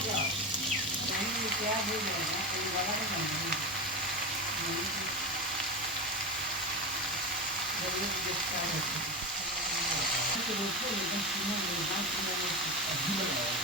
क्या बोल रहे हैं कोई बड़ा नहीं जरूरत देखता है तो रोको लेकिन सुनो लेना सुनो